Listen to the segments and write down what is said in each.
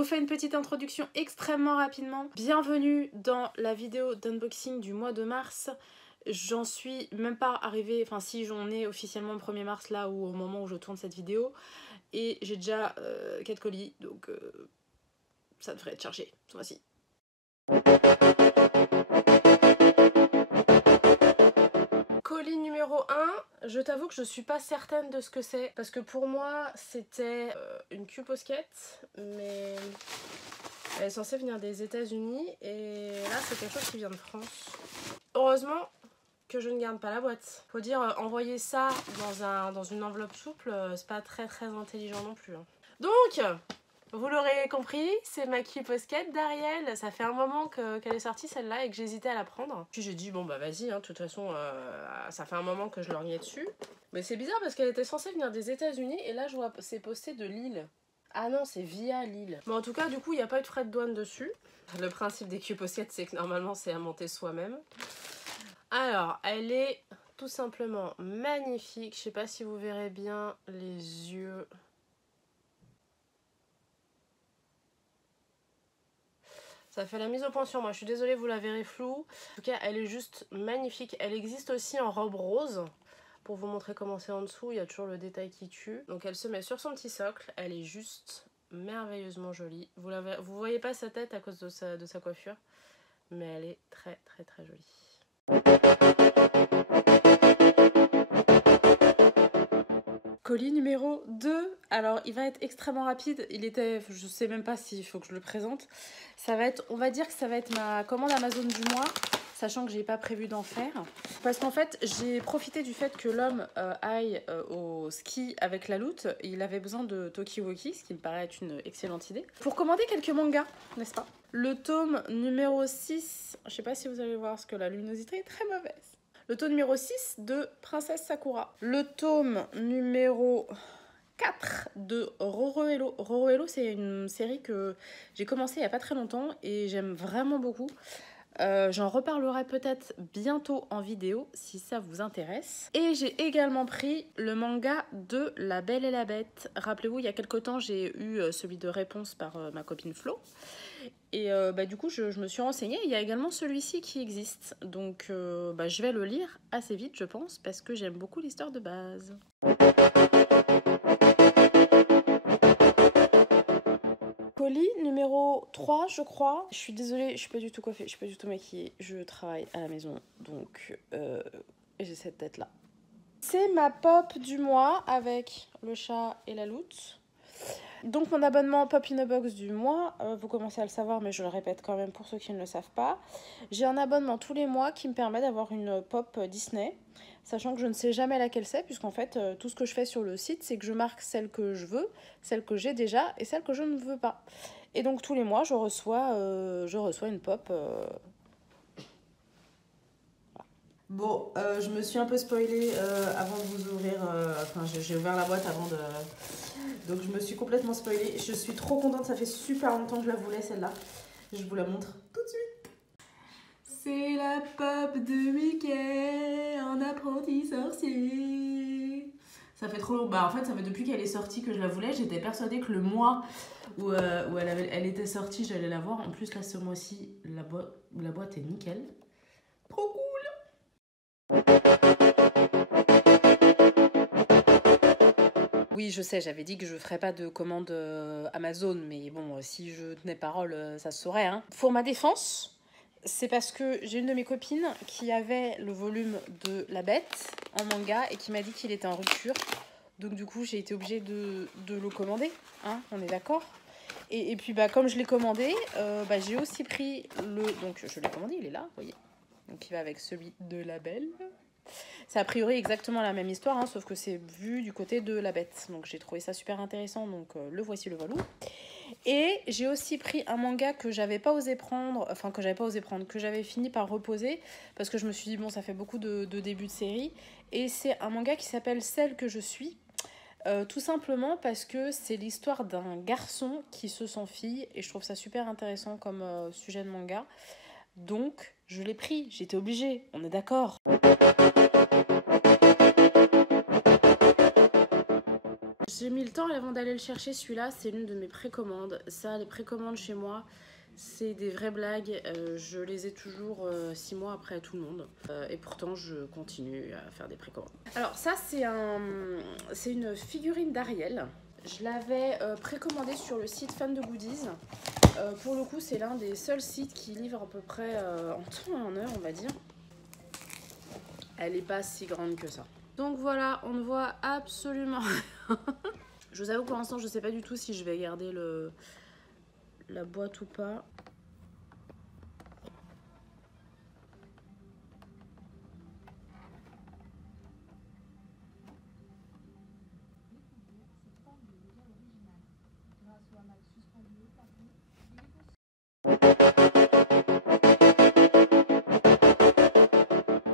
vous fais une petite introduction extrêmement rapidement. Bienvenue dans la vidéo d'unboxing du mois de mars. J'en suis même pas arrivée, enfin si j'en ai officiellement le 1er mars là ou au moment où je tourne cette vidéo. Et j'ai déjà 4 colis, donc ça devrait être chargé ce mois-ci. Colis numéro 1, je t'avoue que je suis pas certaine de ce que c'est. Parce que pour moi c'était une Q-Posket, mais elle est censée venir des États-Unis et là c'est quelque chose qui vient de France. Heureusement que je ne garde pas la boîte. Faut dire, envoyer ça dans une enveloppe souple, c'est pas très intelligent non plus. Donc, vous l'aurez compris, c'est ma Q-Posket d'Ariel. Ça fait un moment qu'elle est sortie celle-là et que j'hésitais à la prendre. Puis j'ai dit bon bah vas-y, hein, de toute façon ça fait un moment que je lorgnais dessus. Mais c'est bizarre parce qu'elle était censée venir des États-Unis et là je vois c'est posté de Lille. Ah non, c'est via Lille. Mais en tout cas du coup il n'y a pas eu de frais de douane dessus. Le principe des Q-Poskets c'est que normalement c'est à monter soi-même. Alors, elle est tout simplement magnifique. Je sais pas si vous verrez bien les yeux. Ça fait la mise au point sur moi. Je suis désolée, vous la verrez floue. En tout cas, elle est juste magnifique. Elle existe aussi en robe rose. Pour vous montrer comment c'est en dessous, il y a toujours le détail qui tue. Donc elle se met sur son petit socle. Elle est juste merveilleusement jolie. Vous voyez pas sa tête à cause de sa coiffure. Mais elle est très jolie. Colis numéro 2, alors il va être extrêmement rapide, je sais même pas s'il faut que je le présente. Ça va être, on va dire que ça va être ma commande Amazon du mois, sachant que j'ai pas prévu d'en faire. Parce qu'en fait, j'ai profité du fait que l'homme aille au ski avec la Loute, il avait besoin de Talkie-Walkie, ce qui me paraît être une excellente idée, pour commander quelques mangas, n'est-ce pas? Le tome numéro 6, je sais pas si vous allez voir parce que la luminosité est très mauvaise. Le tome numéro 6 de Princesse Sakura. Le tome numéro 4 de Rorohello. Rorohello, c'est une série que j'ai commencé il n'y a pas très longtemps et j'aime vraiment beaucoup. J'en reparlerai peut-être bientôt en vidéo si ça vous intéresse. Et j'ai également pris le manga de La Belle et la Bête. Rappelez-vous, il y a quelque temps, j'ai eu celui de Réponse par ma copine Flo. Et du coup, je me suis renseignée. Il y a également celui-ci qui existe. Donc, je vais le lire assez vite, je pense, parce que j'aime beaucoup l'histoire de base. Colis numéro 3, je crois. Je suis désolée, je suis pas du tout coiffée, je suis pas du tout maquillée. Je travaille à la maison, donc j'ai cette tête-là. C'est ma pop du mois avec le chat et la Loute. Donc mon abonnement Pop in a Box du mois, vous commencez à le savoir mais je le répète quand même pour ceux qui ne le savent pas. J'ai un abonnement tous les mois qui me permet d'avoir une pop Disney, sachant que je ne sais jamais laquelle c'est puisqu'en fait tout ce que je fais sur le site c'est que je marque celle que je veux, celle que j'ai déjà et celle que je ne veux pas. Et donc tous les mois je reçois une pop. Bon, je me suis un peu spoilée avant de vous ouvrir, j'ai ouvert la boîte avant de... Donc je me suis complètement spoilée. Je suis trop contente, ça fait super longtemps que je la voulais celle-là. Je vous la montre tout de suite. C'est la pop de Mickey en apprenti sorcier. Ça fait trop long. Bah en fait ça fait depuis qu'elle est sortie que je la voulais. J'étais persuadée que le mois où elle était sortie, j'allais la voir. En plus là ce mois-ci, la boîte est nickel. Trop cool. Oui, je sais, j'avais dit que je ferais pas de commande Amazon, mais bon, si je tenais parole, ça se saurait. Hein. Pour ma défense, c'est parce que j'ai une de mes copines qui avait le volume de La Bête en manga et qui m'a dit qu'il était en rupture. Donc du coup, j'ai été obligée de le commander, hein, on est d'accord. Et puis, comme je l'ai commandé, j'ai aussi pris le... Donc je l'ai commandé, il est là, vous voyez. Donc il va avec celui de La Belle. C'est a priori exactement la même histoire, hein, sauf que c'est vu du côté de La Bête. Donc j'ai trouvé ça super intéressant, donc le voici, le voilou. Et j'ai aussi pris un manga que j'avais pas osé prendre, que j'avais fini par reposer, parce que je me suis dit, bon, ça fait beaucoup de débuts de série. Et c'est un manga qui s'appelle Celle que je suis. Tout simplement parce que c'est l'histoire d'un garçon qui se sent fille, et je trouve ça super intéressant comme sujet de manga. Donc je l'ai pris, j'étais obligée, on est d'accord. J'ai mis le temps avant d'aller le chercher, celui-là c'est l'une de mes précommandes. Ça, les précommandes chez moi, c'est des vraies blagues. Je les ai toujours 6 mois après tout le monde. Et pourtant, je continue à faire des précommandes. Alors ça, c'est une figurine d'Ariel. Je l'avais précommandée sur le site Fan de Goodies. Pour le coup, c'est l'un des seuls sites qui livre à peu près en temps et en heure, on va dire. Elle n'est pas si grande que ça. Donc voilà, on ne voit absolument rien. Je vous avoue que pour l'instant, je ne sais pas du tout si je vais garder la boîte ou pas.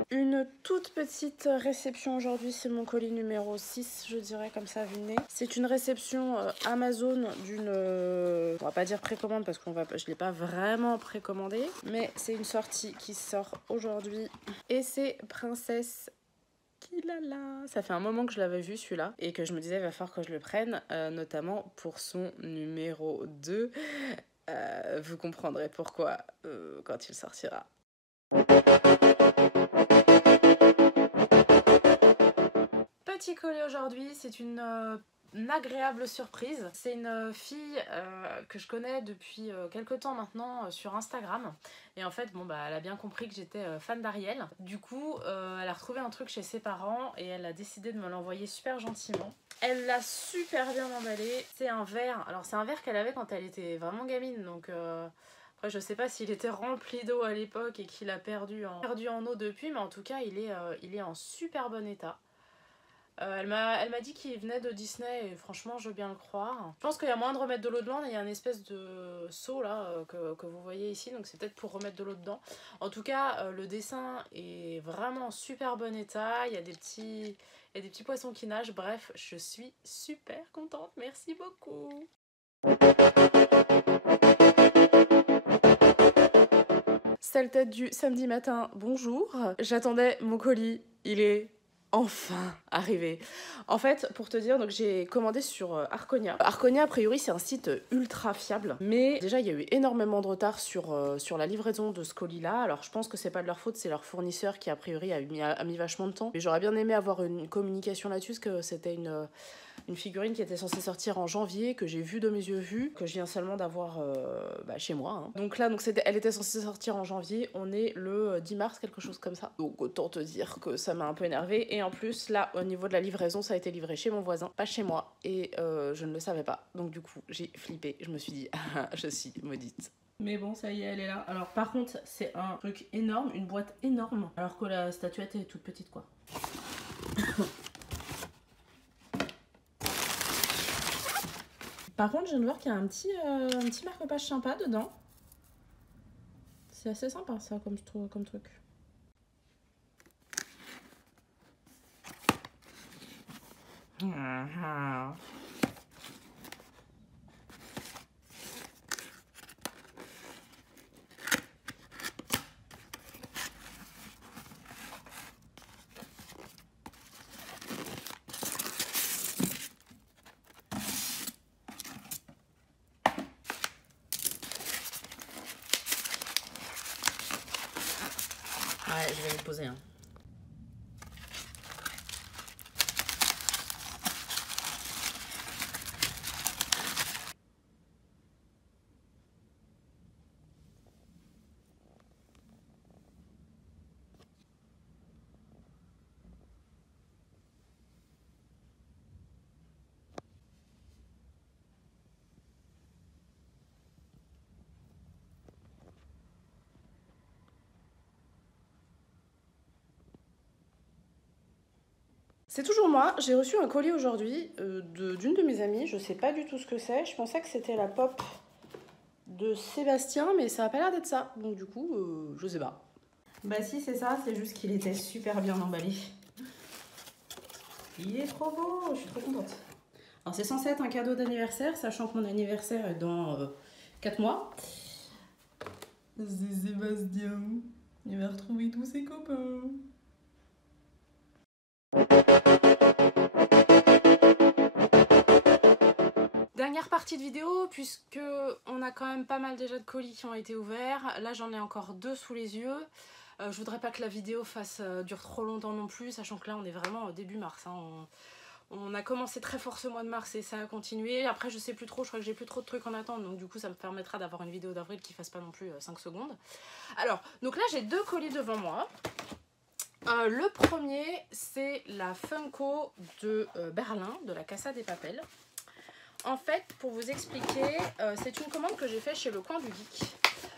Une toute petite réception aujourd'hui, c'est mon colis numéro 6, je dirais comme ça vu le nez. C'est une réception Amazon d'une, on va pas dire précommande parce que je l'ai pas vraiment précommandé, mais c'est une sortie qui sort aujourd'hui et c'est Princesse Kilala. Ça fait un moment que je l'avais vu celui-là et que je me disais il va falloir que je le prenne, notamment pour son numéro 2. Vous comprendrez pourquoi quand il sortira. Petit collier aujourd'hui, c'est une agréable surprise. C'est une fille que je connais depuis quelques temps maintenant sur Instagram. Et en fait, bon, bah, elle a bien compris que j'étais fan d'Ariel. Du coup, elle a retrouvé un truc chez ses parents et elle a décidé de me l'envoyer super gentiment. Elle l'a super bien emballé. C'est un verre. Alors, c'est un verre qu'elle avait quand elle était vraiment gamine. Donc, après, je sais pas s'il était rempli d'eau à l'époque et qu'il a perdu en eau depuis. Mais en tout cas, il est en super bon état. Elle m'a dit qu'il venait de Disney et franchement je veux bien le croire. Je pense qu'il y a moyen de remettre de l'eau dedans, il y a une espèce de seau là que vous voyez ici, donc c'est peut-être pour remettre de l'eau dedans. En tout cas le dessin est vraiment en super bon état, il y a des petits poissons qui nagent, bref je suis super contente, merci beaucoup. Sale tête du samedi matin, bonjour. J'attendais mon colis, il est enfin arrivé. En fait, pour te dire, donc j'ai commandé sur Arconia. Arconia, a priori, c'est un site ultra fiable. Mais déjà, il y a eu énormément de retard sur la livraison de ce colis-là. Alors, je pense que c'est pas de leur faute, c'est leur fournisseur qui, a priori, a mis vachement de temps. Mais j'aurais bien aimé avoir une communication là-dessus, parce que c'était une figurine qui était censée sortir en janvier, que j'ai vue de mes yeux vus, que je viens seulement d'avoir chez moi. Hein. Donc là, elle était censée sortir en janvier, on est le 10 mars, quelque chose comme ça. Donc autant te dire que ça m'a un peu énervée. Et en plus, là, au niveau de la livraison, ça a été livré chez mon voisin, pas chez moi. Et je ne le savais pas. Donc du coup, j'ai flippé. Je me suis dit, ah, je suis maudite. Mais bon, ça y est, elle est là. Alors par contre, c'est un truc énorme, une boîte énorme. Alors que la statuette est toute petite, quoi. Par contre, je viens de voir qu'il y a un petit marque-page sympa dedans. C'est assez sympa ça comme truc. Ouais, je vais le poser. Hein. C'est toujours moi, j'ai reçu un colis aujourd'hui d'une de mes amies, je sais pas du tout ce que c'est, je pensais que c'était la pop de Sébastien, mais ça a pas l'air d'être ça, donc du coup, je sais pas. Bah si c'est ça, c'est juste qu'il était super bien emballé. Il est trop beau, je suis trop contente. Alors c'est censé être un cadeau d'anniversaire, sachant que mon anniversaire est dans 4 mois. C'est Sébastien, il va retrouver tous ses copains. première partie de vidéo, puisque on a quand même pas mal déjà de colis qui ont été ouverts. Là j'en ai encore 2 sous les yeux. Je voudrais pas que la vidéo dure trop longtemps non plus, sachant que là on est vraiment au début mars. Hein. On a commencé très fort ce mois de mars et ça a continué. Après je sais plus trop, je crois que j'ai plus trop de trucs en attente, donc du coup ça me permettra d'avoir une vidéo d'avril qui fasse pas non plus 5 secondes. Alors, donc là j'ai 2 colis devant moi. Le premier c'est la Funko de Berlin, de la Casa de Papel. En fait, pour vous expliquer, c'est une commande que j'ai faite chez Le Coin du Geek.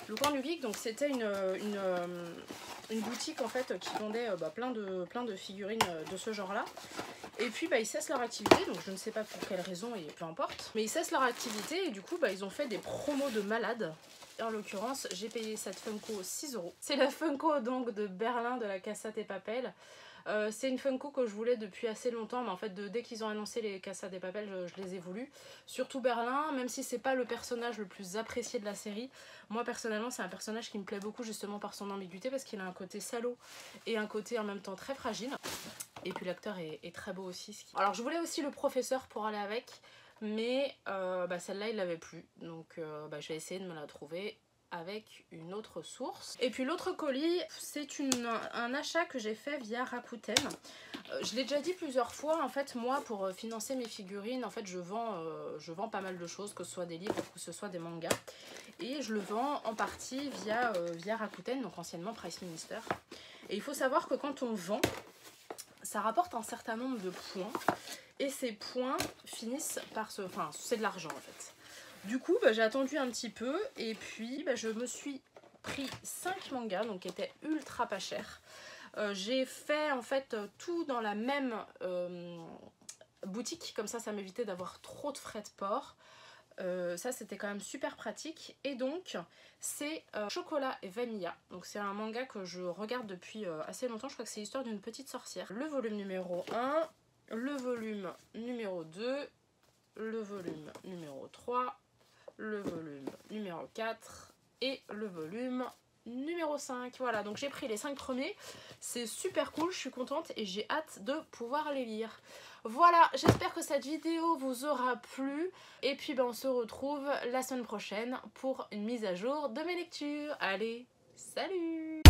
Le Coin du Geek, donc c'était une boutique en fait qui vendait plein de figurines de ce genre-là. Et puis ils cessent leur activité, donc je ne sais pas pour quelle raison et peu importe. Mais ils cessent leur activité et du coup ils ont fait des promos de malades. En l'occurrence, j'ai payé cette Funko 6 €. C'est la Funko donc de Berlin de la Casa de Papel. C'est une Funko que je voulais depuis assez longtemps, mais en fait dès qu'ils ont annoncé les Casa de Papel, je les ai voulu. Surtout Berlin, même si c'est pas le personnage le plus apprécié de la série, moi personnellement c'est un personnage qui me plaît beaucoup justement par son ambiguïté, parce qu'il a un côté salaud et un côté en même temps très fragile. Et puis l'acteur est très beau aussi. Alors je voulais aussi le professeur pour aller avec, mais celle-là il l'avait plus, donc je vais essayer de me la trouver avec une autre source. Et puis l'autre colis, c'est un achat que j'ai fait via Rakuten. Je l'ai déjà dit plusieurs fois, en fait moi pour financer mes figurines, en fait je vends pas mal de choses, que ce soit des livres ou que ce soit des mangas. Et je le vends en partie via Rakuten, donc anciennement Price Minister. Et il faut savoir que quand on vend, ça rapporte un certain nombre de points. Et ces points finissent par c'est de l'argent en fait. Du coup, j'ai attendu un petit peu et puis je me suis pris 5 mangas, donc qui étaient ultra pas chers. J'ai fait en fait tout dans la même boutique, comme ça m'évitait d'avoir trop de frais de port. Ça c'était quand même super pratique. Et donc c'est Chocolat et Vanilla. Donc c'est un manga que je regarde depuis assez longtemps. Je crois que c'est l'histoire d'une petite sorcière. Le volume numéro 1, le volume numéro 2, le volume numéro 3, le volume numéro 4 et le volume numéro 5. Voilà, donc j'ai pris les 5 premiers. C'est super cool, je suis contente et j'ai hâte de pouvoir les lire. Voilà, j'espère que cette vidéo vous aura plu. Et puis on se retrouve la semaine prochaine pour une mise à jour de mes lectures. Allez, salut!